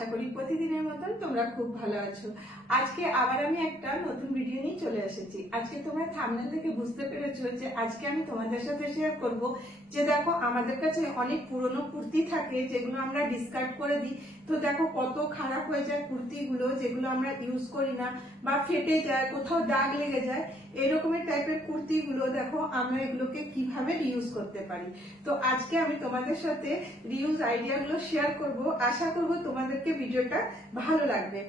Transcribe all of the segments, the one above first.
আশা করি প্রতিদিনের মতন তোমরা খুব ভালো আছো। আজকে আবার আমি একটা নতুন ভিডিও নিয়ে চলে এসেছি। আজকে তোমরা থাম্বনেল থেকে বুঝতে পেরেছো যে আজকে আমি তোমাদের সাথে শেয়ার করব যে দেখো আমাদের কাছে অনেক পুরনো কুর্তি থাকে যেগুলো আমরা ডিসকার্ড করে দিই। তো দেখো কত খারাপ হয়ে যায় কুর্তিগুলো, যেগুলো আমরা ইউজ করি না বা ফেটে যায়, কোথাও দাগ লেগে যায়, এরকমের টাইপের কুর্তিগুলো দেখো আমরা এগুলোকে কিভাবে রিউজ করতে পারি। তো আজকে আমি তোমাদের সাথে রিউজ আইডিয়াগুলো শেয়ার করব। আশা করব তোমাদেরকে ভিডিওটা ভালো লাগবে।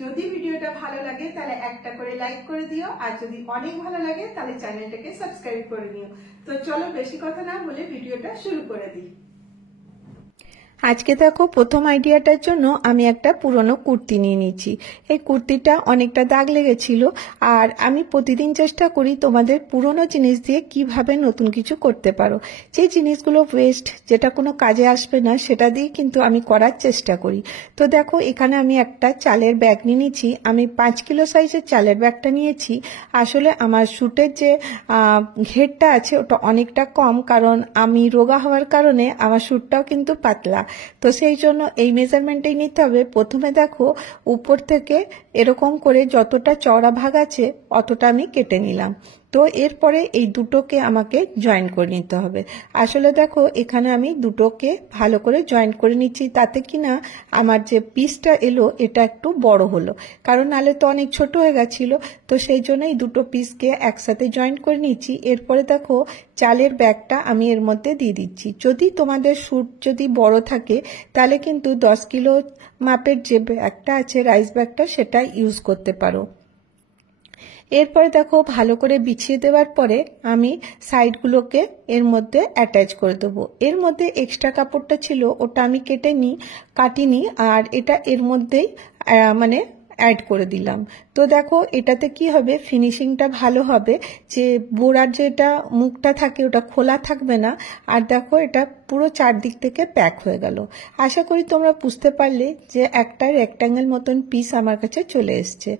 যদি ভিডিওটা ভালো লাগে তাহলে একটা করে লাইক করে দিও, আর যদি অনেক ভালো লাগে তাহলে চ্যানেলটাকে সাবস্ক্রাইব করে নিও। তো চলো বেশি কথা না বলে ভিডিওটা শুরু করে দিই। আজকে দেখো প্রথম আইডিয়াটার জন্য আমি একটা পুরনো কুর্তি নিয়ে নিয়েছি। এই কুর্তিটা অনেকটা দাগ লেগেছিল, আর আমি প্রতিদিন চেষ্টা করি তোমাদের পুরনো জিনিস দিয়ে কিভাবে নতুন কিছু করতে পারো। যে জিনিসগুলো ওয়েস্ট, যেটা কোনো কাজে আসবে না, সেটা দিয়ে কিন্তু আমি করার চেষ্টা করি। তো দেখো এখানে আমি একটা চালের ব্যাগ নিয়ে নিয়েছি। আমি 5 কিলো সাইজের চালের ব্যাগটা নিয়েছি। আসলে আমার স্যুটের যে ঘেরটা আছে ওটা অনেকটা কম, কারণ আমি রোগা হওয়ার কারণে আমার স্যুটটাও কিন্তু পাতলা। তো সেই জন্য এই মেজারমেন্টেই নিতে হবে। প্রথমে দেখো উপর থেকে এরকম করে যতটা চওড়া ভাগ আছে অতটা আমি কেটে নিলাম। তো এরপরে এই দুটোকে আমাকে জয়েন করে নিতে হবে। আসলে দেখো এখানে আমি দুটোকে ভালো করে জয়েন করে নিচ্ছি, তাতে কিনা আমার যে পিসটা এলো এটা একটু বড় হলো, কারণ নাহলে তো অনেক ছোট হয়ে গেছিল। তো সেই জন্য এই দুটো পিসকে একসাথে জয়েন করে নিচ্ছি। এরপরে দেখো চালের ব্যাগটা আমি এর মধ্যে দিয়ে দিচ্ছি। যদি তোমাদের স্যুট যদি বড় থাকে তাহলে কিন্তু 10 কিলো মাপের যে ব্যাগটা আছে, রাইস ব্যাগটা, সেটা ইউজ করতে পারো। এরপরে দেখো ভালো করে বিছিয়ে দেওয়ার পরে আমি সাইডগুলোকে এর মধ্যে অ্যাটাচ করে দেবো। এর মধ্যে এক্সট্রা কাপড়টা ছিল ওটা আমি কাটিনি, আর এটা এর মধ্যেই মানে অ্যাড করে দিলাম। তো দেখো এটাতে কি হবে, ফিনিশিংটা ভালো হবে, যে বোড়ার যেটা মুখটা থাকে ওটা খোলা থাকবে না। আর দেখো এটা পুরো চারদিক থেকে প্যাক হয়ে গেল। আশা করি তোমরা বুঝতে পারলে যে একটা রেক্ট্যাঙ্গেল মতন পিস আমার কাছে চলে এসছে,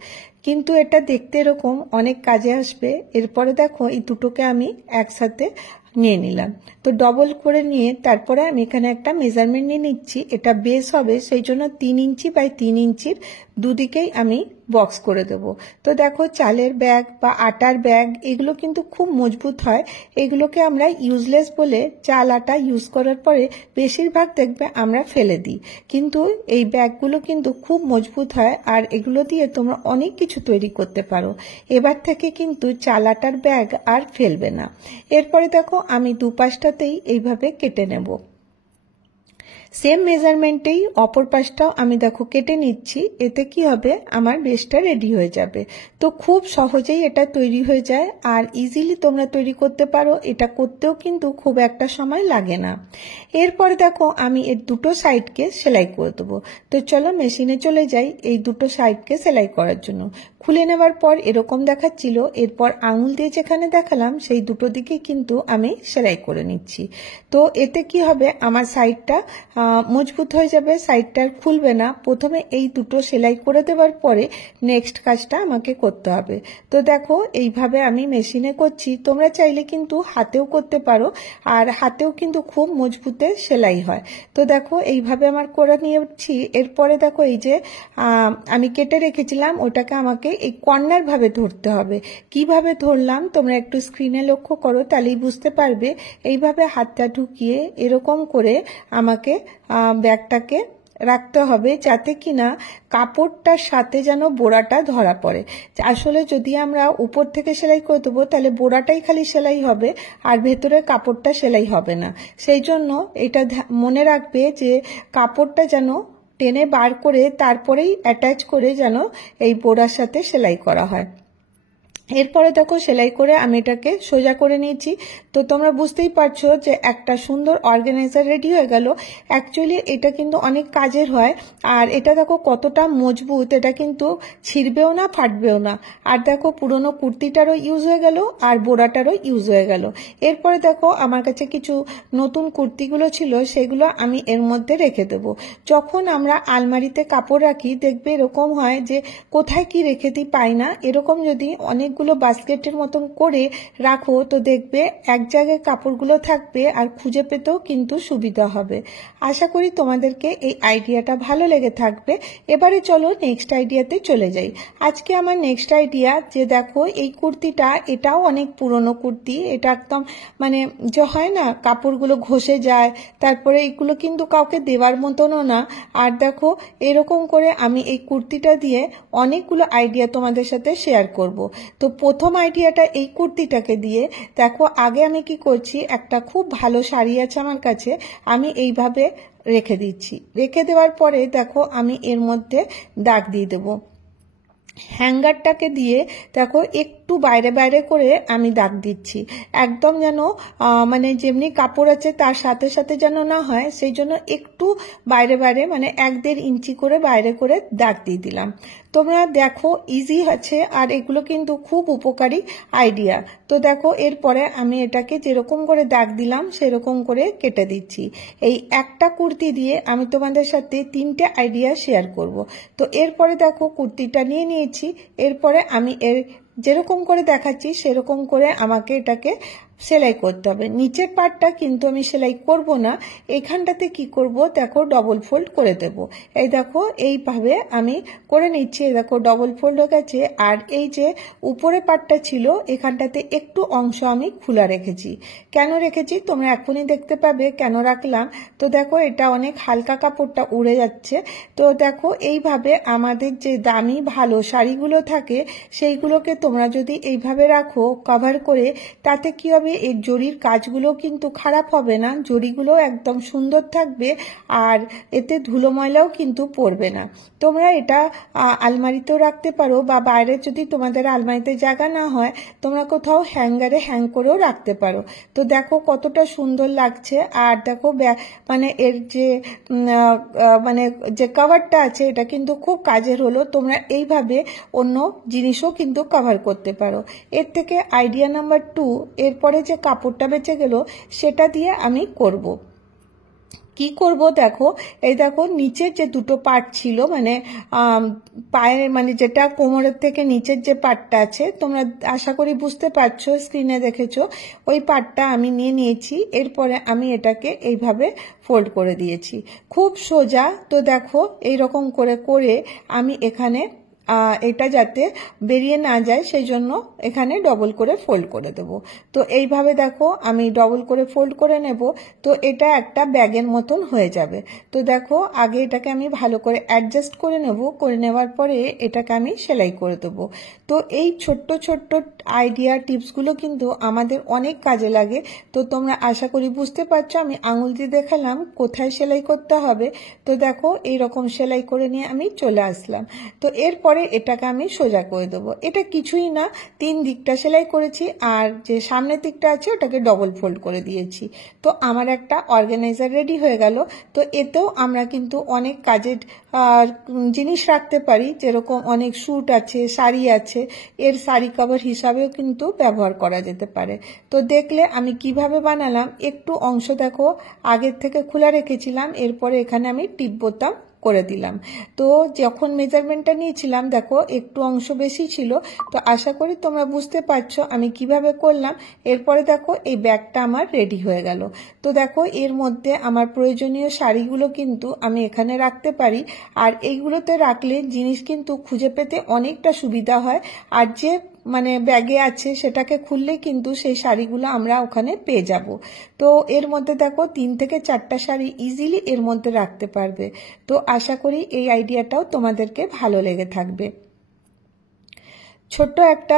কিন্তু এটা দেখতে এরকম অনেক কাজে আসবে। এরপরে দেখো এই দুটোকে আমি একসাথে নিয়ে নিলাম। তো ডবল করে নিয়ে তারপরে আমি এখানে একটা মেজারমেন্ট নিয়ে নিচ্ছি। এটা বেস হবে, সেই জন্য 3 ইঞ্চি বাই 3 ইঞ্চির দুদিকেই আমি বক্স করে দেব। তো দেখো চালের ব্যাগ বা আটার ব্যাগ এগুলো কিন্তু খুব মজবুত হয়। এগুলোকে আমরা ইউজলেস বলে চাল আটা ইউজ করার পরে বেশিরভাগ দেখবে আমরা ফেলে দিই, কিন্তু এই ব্যাগগুলো কিন্তু খুব মজবুত হয়, আর এগুলো দিয়ে তোমরা অনেক কিছু তৈরি করতে পারো। এবার থেকে কিন্তু চাল আটার ব্যাগ আর ফেলবে না। এরপরে দেখো আমি দুপাশটাতেই এইভাবে কেটে নেব। সেম মেজারমেন্টেই অপর পাশটাও আমি দেখো কেটে নিচ্ছি। এতে কি হবে, আমার বেসটা রেডি হয়ে যাবে। তো খুব সহজেই এটা তৈরি হয়ে যায়, আর ইজিলি তোমরা তৈরি করতে পারো। এটা করতেও কিন্তু খুব একটা সময় লাগে না। এরপরে দেখো আমি এর দুটো সাইডকে সেলাই করে দেবো। তো চলো মেশিনে চলে যাই এই দুটো সাইডকে সেলাই করার জন্য। খুলে নেওয়ার পর এরকম দেখাচ্ছিল, এরপর আঙুল দিয়ে যেখানে দেখালাম সেই দুটো দিকে কিন্তু আমি সেলাই করে নিচ্ছি। তো এতে কি হবে, আমার সাইডটা মজবুত হয়ে যাবে, সাইডটা খুলবে না। প্রথমে এই দুটো সেলাই করে দেওয়ার পরে নেক্সট কাজটা আমাকে করতে হবে। তো দেখো এইভাবে আমি মেশিনে করছি, তোমরা চাইলে কিন্তু হাতেও করতে পারো, আর হাতেও কিন্তু খুব মজবুতে সেলাই হয়। তো দেখো এইভাবে আমার করে নিয়েছি। এরপরে দেখো এই যে আমি কেটে রেখেছিলাম ওটাকে আমাকে এই কর্নার ভাবে ধরতে হবে। কিভাবে ধরলাম তোমরা একটু স্ক্রিনে লক্ষ্য করো, তাহলেই বুঝতে পারবে। এইভাবে হাতটা ঢুকিয়ে এরকম করে আমাকে ব্যাগটাকে রাখতে হবে, যাতে কিনা কাপড়টার সাথে যেন বোড়াটা ধরা পড়ে। আসলে যদি আমরা উপর থেকে সেলাই করে দেবো তাহলে বোড়াটাই খালি সেলাই হবে, আর ভেতরে কাপড়টা সেলাই হবে না। সেই জন্য এটা মনে রাখবে যে কাপড়টা যেন টেনে বার করে তারপরেই অ্যাটাচ করে যেন এই বোড়ার সাথে সেলাই করা হয়। এরপরে দেখো সেলাই করে আমি এটাকে সোজা করে নিয়েছি। তো তোমরা বুঝতেই পারছো যে একটা সুন্দর অর্গানাইজার রেডি হয়ে গেল। অ্যাকচুয়ালি এটা কিন্তু অনেক কাজের হয়, আর এটা দেখো কতটা মজবুত, এটা কিন্তু ছিঁড়বেও না, ফাটবেও না। আর দেখো পুরনো কুর্তিটারও ইউজ হয়ে গেল, আর বোড়াটারও ইউজ হয়ে গেল। এরপরে দেখো আমার কাছে কিছু নতুন কুর্তিগুলো ছিল, সেগুলো আমি এর মধ্যে রেখে দেব। যখন আমরা আলমারিতে কাপড় রাখি দেখবে এরকম হয় যে কোথায় কি রেখে দিই পাই না। এরকম যদি অনেক অনেকগুলো বাস্কেটের মতন করে রাখো তো দেখবে এক জায়গায় কাপড়গুলো থাকবে আর খুঁজে পেতেও কিন্তু সুবিধা হবে। আশা করি তোমাদেরকে এই আইডিয়াটা ভালো লেগে থাকবে। এবারে চলো নেক্সট আইডিয়াতে চলে যাই। আজকে আমার নেক্সট আইডিয়া যে দেখো এই কুর্তিটা, এটাও অনেক পুরনো কুর্তি। এটা একদম মানে যে হয় না কাপড়গুলো ঘষে যায়, তারপরে এগুলো কিন্তু কাউকে দেওয়ার মতনও না। আর দেখো এরকম করে আমি এই কুর্তিটা দিয়ে অনেকগুলো আইডিয়া তোমাদের সাথে শেয়ার করব। তো প্রথম আইডিয়াটা এই কুর্তিটাকে দিয়ে দেখো, আগে আমি কি করছি, একটা খুব ভালো শাড়ি আছে আমার কাছে, আমি এইভাবে রেখে দিচ্ছি। রেখে দেওয়ার পরে দেখো আমি এর মধ্যে দাগ দিয়ে দেবো। হ্যাঙ্গারটাকে দিয়ে দেখো একটু বাইরে বাইরে করে আমি দাগ দিচ্ছি, একদম যেন মানে যেমনি কাপড় আছে তার সাথে সাথে যেন না হয়, সেই জন্য একটু বাইরে বাইরে মানে 1-1.5 ইঞ্চি করে বাইরে করে দাগ দিয়ে দিলাম। তোমরা দেখো ইজি আছে, আর এগুলো কিন্তু খুব উপকারী আইডিয়া। তো দেখো এরপরে আমি এটাকে যেরকম করে দাগ দিলাম সেরকম করে কেটে দিচ্ছি। এই একটা কুর্তি দিয়ে আমি তোমাদের সাথে 3টে আইডিয়া শেয়ার করব। তো এরপরে দেখো কুর্তিটা নিয়ে নিয়েছি, এরপরে আমি এর যেরকম করে দেখাচ্ছি সেরকম করে আমাকে এটাকে সেলাই করতে হবে। নিচের পার্টটা কিন্তু আমি সেলাই করব না, এইখানটাতে কি করব দেখো ডবল ফোল্ড করে দেব। এই দেখো এইভাবে আমি করে নিচ্ছি। এই দেখো ডবল ফোল্ড হয়ে গেছে। আর এই যে উপরে পার্টটা ছিল এখানটাতে একটু অংশ আমি খোলা রেখেছি। কেন রেখেছি তোমরা এখনই দেখতে পাবে কেন রাখলাম। তো দেখো এটা অনেক হালকা, কাপড়টা উড়ে যাচ্ছে। তো দেখো এইভাবে আমাদের যে দামি ভালো শাড়িগুলো থাকে সেইগুলোকে তোমরা যদি এইভাবে রাখো কভার করে, তাতে কি হবে, এর জরির কাজগুলো কিন্তু খারাপ হবে না, জরিগুলো একদম সুন্দর থাকবে, আর এতে ধুলো ময়লাও কিন্তু পড়বে না। তোমরা এটা আলমারিতেও রাখতে পারো, বা বাইরে যদি তোমাদের আলমারিতে জায়গা না হয় তোমরা কোথাও হ্যাঙ্গারে হ্যাং করেও রাখতে পারো। তো দেখো কতটা সুন্দর লাগছে। আর দেখো মানে এর যে মানে যে কভারটা আছে এটা কিন্তু খুব কাজের হলো। তোমরা এইভাবে অন্য জিনিসও কিন্তু কভার করতে পারো। এর থেকে আইডিয়া নাম্বার 2, এরপরে যে কাপড়টা বেঁচে গেল সেটা দিয়ে আমি করব। কি করব দেখো, এই দেখো নিচের যে দুটো পার্ট ছিল মানে পায়ের মানে যেটা কোমরের থেকে নিচের যে পার্টটা আছে, তোমরা আশা করি বুঝতে পারছো, স্ক্রিনে দেখেছো, ওই পার্টটা আমি নিয়ে নিয়েছি। এরপরে আমি এটাকে এইভাবে ফোল্ড করে দিয়েছি, খুব সোজা। তো দেখো এইরকম করে করে আমি এখানে এটা যাতে বেরিয়ে না যায় সেই জন্য এখানে ডবল করে ফোল্ড করে দেব। তো এইভাবে দেখো আমি ডবল করে ফোল্ড করে নেব। তো এটা একটা ব্যাগের মতন হয়ে যাবে। তো দেখো আগে এটাকে আমি ভালো করে অ্যাডজাস্ট করে নেব, করে নেওয়ার পরে এটাকে আমি সেলাই করে দেব। তো এই ছোট্ট ছোট্ট আইডিয়া টিপসগুলো কিন্তু আমাদের অনেক কাজে লাগে। তো তোমরা আশা করি বুঝতে পারছো, আমি আঙুল দিয়ে দেখালাম কোথায় সেলাই করতে হবে। তো দেখো এইরকম সেলাই করে নিয়ে আমি চলে আসলাম। তো এরপরে এটাকে আমি সোজা করে দেবো। এটা কিছুই না, 3 দিকটা সেলাই করেছি, আর যে সামনের দিকটা আছে ওটাকে ডবল ফোল্ড করে দিয়েছি। তো আমার একটা অর্গানাইজার রেডি হয়ে গেল। তো এতেও আমরা কিন্তু অনেক কাজের জিনিস রাখতে পারি, যেরকম অনেক স্যুট আছে, শাড়ি আছে, এর শাড়ি কভার হিসাবেও কিন্তু ব্যবহার করা যেতে পারে। তো দেখলে আমি কিভাবে বানালাম, একটু অংশ দেখো আগের থেকে খোলা রেখেছিলাম, এরপরে এখানে আমি টিপ বোতাম করে দিলাম। তো যখন মেজারমেন্টটা নিয়েছিলাম দেখো একটু অংশ বেশি ছিল। তো আশা করি তোমরা বুঝতে পারছো আমি কিভাবে করলাম। এরপরে দেখো এই ব্যাগটা আমার রেডি হয়ে গেল। তো দেখো এর মধ্যে আমার প্রয়োজনীয় শাড়িগুলো কিন্তু আমি এখানে রাখতে পারি, আর এইগুলোতে রাখলে জিনিস কিন্তু খুঁজে পেতে অনেকটা সুবিধা হয়। আর যে মানে ব্যাগে আছে সেটাকে খুললে কিন্তু সেই শাড়িগুলো আমরা ওখানে পেয়ে যাব। তো এর মধ্যে দেখো 3 থেকে 4টা শাড়ি ইজিলি এর মধ্যে রাখতে পারবে। তো আশা করি এই আইডিয়াটাও তোমাদেরকে ভালো লেগে থাকবে। ছোট্ট একটা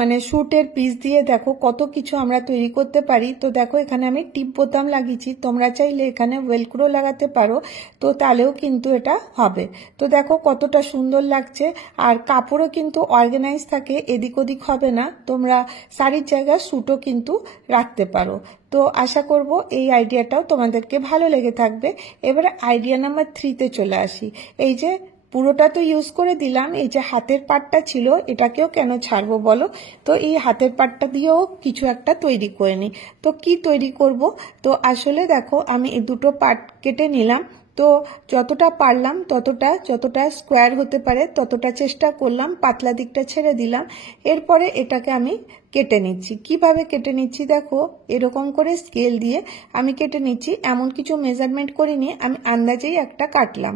মানে স্যুটের পিস দিয়ে দেখো কত কিছু আমরা তৈরি করতে পারি। তো দেখো এখানে আমি টিপ বোতাম লাগিয়েছি, তোমরা চাইলে এখানে ওয়েলক্রো লাগাতে পারো, তো তাহলেও কিন্তু এটা হবে। তো দেখো কতটা সুন্দর লাগছে, আর কাপড়ও কিন্তু অর্গানাইজ থাকে, এদিক ওদিক হবে না। তোমরা শাড়ির জায়গায় স্যুটও কিন্তু রাখতে পারো। তো আশা করব এই আইডিয়াটাও তোমাদেরকে ভালো লেগে থাকবে। এবারে আইডিয়া নাম্বার 3তে চলে আসি। এই যে পুরোটা তো ইউজ করে দিলাম, এই যে হাতের পাটটা ছিল এটাকেও কেন ছাড়বো বলো। তো এই হাতের পাটটা দিয়েও কিছু একটা তৈরি করে নিই। তো কি তৈরি করব, তো আসলে দেখো আমি এই দুটো পাট কেটে নিলাম। তো যতটা পারলাম যতটা স্কোয়ার হতে পারে ততটা চেষ্টা করলাম, পাতলা দিকটা ছেড়ে দিলাম। এরপরে এটাকে আমি কেটে নিচ্ছি। কিভাবে কেটে নিচ্ছি দেখো, এরকম করে স্কেল দিয়ে আমি কেটে নিচ্ছি। এমন কিছু মেজারমেন্ট করিনি, আমি আন্দাজেই একটা কাটলাম।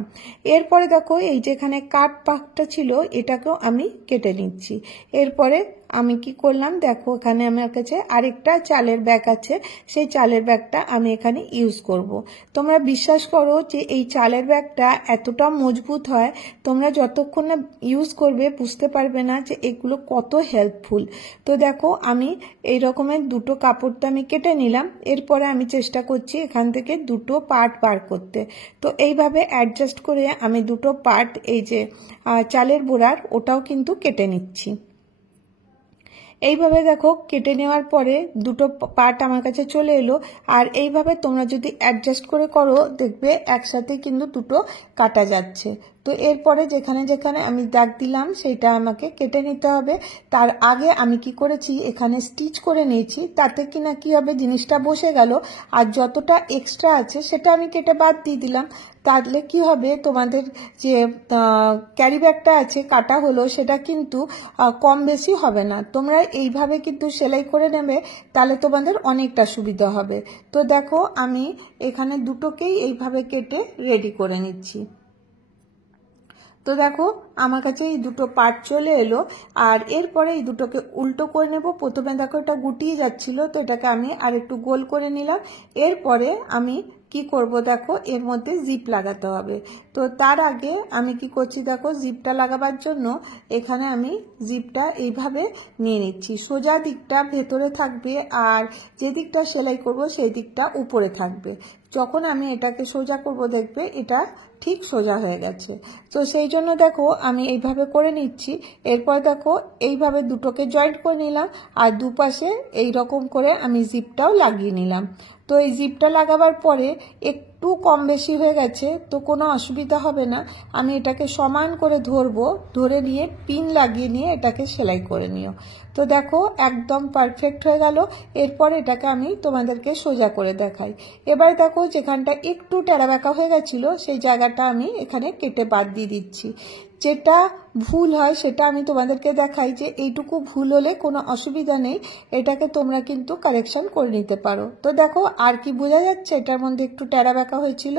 এরপরে দেখো এই যেখানে কাট পাকটা ছিল এটাকেও আমি কেটে নিচ্ছি। এরপরে আমি কি করলাম দেখো, এখানে আমার কাছে আরেকটা চালের ব্যাগ আছে, সেই চালের ব্যাগটা আমি এখানে ইউজ করব। তোমরা বিশ্বাস করো যে এই চালের ব্যাগটা এতটা মজবুত হয়, তোমরা যতক্ষণ না ইউজ করবে বুঝতে পারবে না যে এগুলো কত হেল্পফুল। তো দেখো আমি এই রকমের দুটো কাপড়টা আমি কেটে নিলাম। এরপরে আমি চেষ্টা করছি এখান থেকে দুটো পার্ট বার করতে। তো এইভাবে অ্যাডজাস্ট করে আমি দুটো পার্ট, এই যে চালের বড়ার, ওটাও কিন্তু কেটে নিচ্ছি। এইভাবে দেখো কেটে নেওয়ার পরে দুটো পার্ট আমার কাছে চলে এলো। আর এইভাবে তোমরা যদি অ্যাডজাস্ট করে করো দেখবে একসাথে কিন্তু দুটো কাটা যাচ্ছে। তো এরপরে যেখানে যেখানে আমি দাগ দিলাম সেটা আমাকে কেটে নিতে হবে। তার আগে আমি কি করেছি, এখানে স্টিচ করে নিয়েছি, তাতে কিনা কি হবে, জিনিসটা বসে গেল। আর যতটা এক্সট্রা আছে সেটা আমি কেটে বাদ দিয়ে দিলাম। তাহলে কি হবে, তোমাদের যে ক্যারি ব্যাগটা আছে কাটা হলো সেটা কিন্তু কম বেশি হবে না। তোমরা এইভাবে কিন্তু সেলাই করে নেবে, তাহলে তোমাদের অনেকটা সুবিধা হবে। তো দেখো আমি এখানে দুটোকেই এইভাবে কেটে রেডি করে নিচ্ছি। তো দেখো আমার কাছে এই দুটো পার্ট চলে এলো। আর এরপরে এই দুটোকে উল্টো করে নেব। প্রথমে দেখো এটা গুটিয়ে যাচ্ছিল, তো এটাকে আমি আর একটু গোল করে নিলাম। এরপরে আমি কি করব দেখো, এর মধ্যে জিপ লাগাতে হবে। তো তার আগে আমি কি করছি দেখো, জিপটা লাগাবার জন্য এখানে আমি জিপটা এইভাবে নিয়ে নিচ্ছি। সোজা দিকটা ভেতরে থাকবে আর যে দিকটা সেলাই করব সেই দিকটা উপরে থাকবে। যখন আমি এটাকে সোজা করব দেখবে এটা ঠিক সোজা হয়ে গেছে। তো সেই জন্য দেখো আমি এইভাবে করে নিচ্ছি। এরপর দেখো এইভাবে দুটোকে জয়েন্ট করে নিলাম আর দুপাশে এই রকম করে আমি জিপটাও লাগিয়ে নিলাম। তো এই জিপটা লাগাবার পরে একটু কম বেশি হয়ে গেছে, তো কোনো অসুবিধা হবে না। আমি এটাকে সমান করে ধরবো, ধরে নিয়ে পিন লাগিয়ে নিয়ে এটাকে সেলাই করে নিও। তো দেখো একদম পারফেক্ট হয়ে গেল। এরপর এটাকে আমি তোমাদেরকে সোজা করে দেখাই। এবার দেখো যেখানটা একটু টেরা বেঁকা হয়ে গেছিল সেই জায়গাটা আমি এখানে কেটে বাদ দিয়ে দিচ্ছি। যেটা ভুল হয় সেটা আমি তোমাদেরকে দেখাই, যে এইটুকু ভুল হলে কোনো অসুবিধা নেই, এটাকে তোমরা কিন্তু কারেকশন করে নিতে পারো। তো দেখো আর কি বোঝা যাচ্ছে, এটার মধ্যে একটু টেরা বেঁকা হয়েছিল।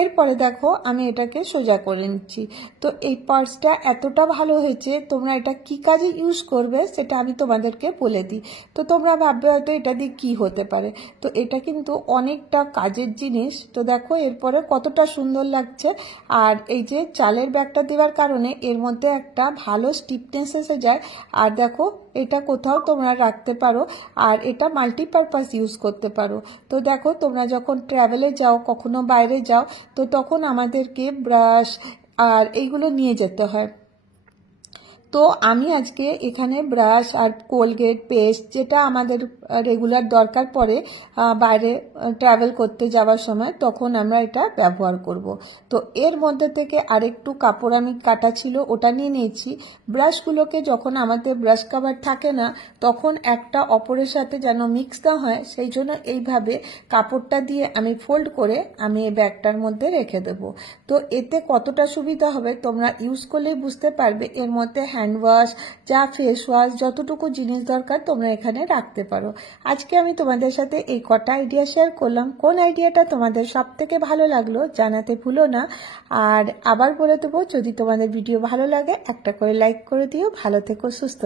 এরপরে দেখো আমি এটাকে সোজা করে নিচ্ছি। তো এই পার্সটা এতটা ভালো হয়েছে, তোমরা এটা কি কাজে ইউজ করবে সেটা আমি তোমাদেরকে বলে দিই। তো তোমরা ভাববে হয়তো এটা দিয়ে কি হতে পারে, তো এটা কিন্তু অনেকটা কাজের জিনিস। তো দেখো এরপরে কতটা সুন্দর লাগছে। আর এই যে চালের ব্যাগটা দেওয়ার কারণে এর মধ্যে একটা ভালো স্টিফনেস এসে যায়। আর দেখো এটা কোথাও তোমরা রাখতে পারো, আর এটা মাল্টিপারপাস ইউজ করতে পারো। তো দেখো তোমরা যখন ট্রাভেলে যাও, কখনো বাইরে যাও, তো তখন আমাদেরকে ব্রাশ আর এইগুলো নিয়ে যেতে হয়। তো আমি আজকে এখানে ব্রাশ আর কোলগেট পেস্ট, যেটা আমাদের রেগুলার দরকার পড়ে বাইরে ট্রাভেল করতে যাওয়ার সময়, তখন আমরা এটা ব্যবহার করব। তো এর মধ্যে থেকে আরেকটু কাপড় আমি কাটা ছিল ওটা নিয়ে নিয়েছি। ব্রাশগুলোকে যখন আমাদের ব্রাশ কভার থাকে না তখন একটা অপরের সাথে যেন মিক্স না হয়, সেই জন্য এইভাবে কাপড়টা দিয়ে আমি ফোল্ড করে আমি এই ব্যাগটার মধ্যে রেখে দেবো। তো এতে কতটা সুবিধা হবে তোমরা ইউজ করলেই বুঝতে পারবে। এর মধ্যে হ্যান্ড ওয়াশ যা ফেস ওয়াশ যতটুকু জিনিস দরকার তোমরা এখানে রাখতে পারো। আজকে আমি তোমাদের সাথে এই কটা আইডিয়া শেয়ার করলাম। কোন আইডিয়াটা তোমাদের সব থেকে ভালো লাগলো জানাতে ভুলো না। আর আবার বলে দেবো, যদি তোমাদের ভিডিও ভালো লাগে একটা করে লাইক করে দিও। ভালো থেকো, সুস্থ